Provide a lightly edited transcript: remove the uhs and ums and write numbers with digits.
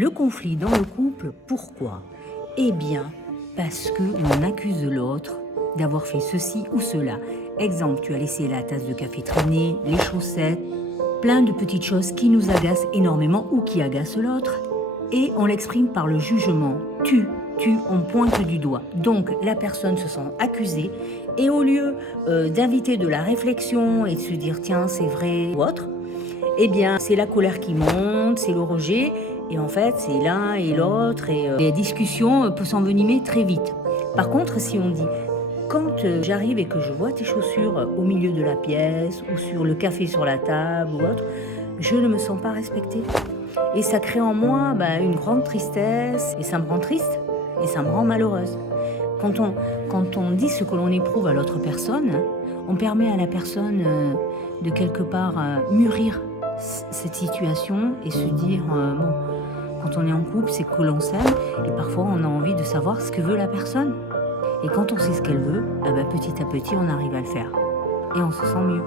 Le conflit dans le couple, pourquoi? Eh bien, parce qu'on accuse l'autre d'avoir fait ceci ou cela. Exemple, tu as laissé la tasse de café traîner, les chaussettes, plein de petites choses qui nous agacent énormément ou qui agacent l'autre. Et on l'exprime par le jugement. On pointe du doigt. Donc la personne se sent accusée et au lieu d'inviter de la réflexion et de se dire tiens c'est vrai ou autre, eh bien c'est la colère qui monte, c'est le rejet et en fait c'est l'un et l'autre et les discussions peuvent s'envenimer très vite. Par contre si on dit quand j'arrive et que je vois tes chaussures au milieu de la pièce ou sur le café sur la table ou autre, je ne me sens pas respectée. Et ça crée en moi une grande tristesse et ça me rend triste et ça me rend malheureuse. Quand on dit ce que l'on éprouve à l'autre personne, on permet à la personne de quelque part mûrir cette situation et se dire bon, quand on est en couple, c'est que l'on s'aime et parfois on a envie de savoir ce que veut la personne. Et quand on sait ce qu'elle veut, petit à petit on arrive à le faire et on se sent mieux.